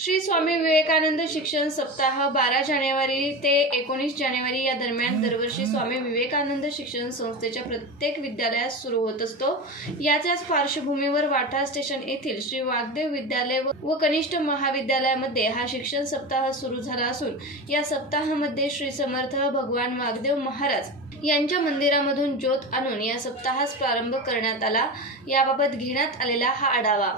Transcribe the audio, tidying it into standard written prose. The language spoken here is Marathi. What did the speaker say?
श्री स्वामी विवेकानंद शिक्षण सप्ताह 12 जानेवारी ते 19 जानेवारी या दरम्यान दरवर्षी स्वामी विवेकानंद शिक्षण संस्थेच्या प्रत्येक विद्यालयात सुरू होत असतो। याच्याच पार्श्वभूमीवर वाठा स्टेशन येथील श्री वाग्देव विद्यालय व कनिष्ठ महाविद्यालयामध्ये हा शिक्षण सप्ताह सुरू झाला असून या सप्ताहामध्ये श्री समर्थ भगवान वाग्देव महाराज यांच्या मंदिरामधून ज्योत आणून या सप्ताहास प्रारंभ करण्यात आला। याबाबत घेण्यात आलेला हा आढावा।